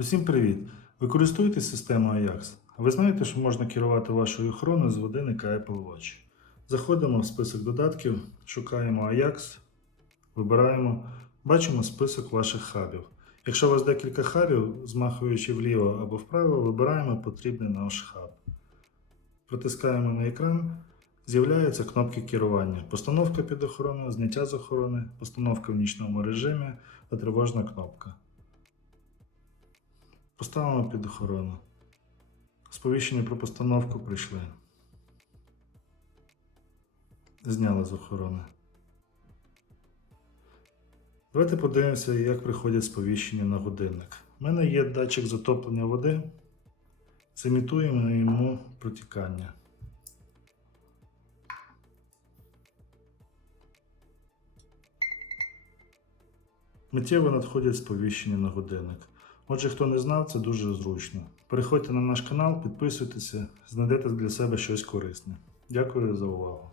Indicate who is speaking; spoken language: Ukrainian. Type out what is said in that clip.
Speaker 1: Усім привіт! Ви користуєтесь системою Ajax? Ви знаєте, що можна керувати вашою охороною з годинника Apple Watch? Заходимо в список додатків, шукаємо Ajax, вибираємо, бачимо список ваших хабів. Якщо у вас декілька хабів, змахуючи вліво або вправо, вибираємо потрібний наш хаб. Протискаємо на екран, з'являються кнопки керування. Постановка під охорону, зняття з охорони, постановка в нічному режимі та тривожна кнопка. Поставимо під охорону. Сповіщення про постановку прийшли. Зняли з охорони. Давайте подивимося, як приходять сповіщення на годинник. У мене є датчик затоплення води. Зімітуємо йому протікання. Миттєво надходять сповіщення на годинник. Отже, хто не знав, це дуже зручно. Переходьте на наш канал, підписуйтеся, знайдете для себе щось корисне. Дякую за увагу.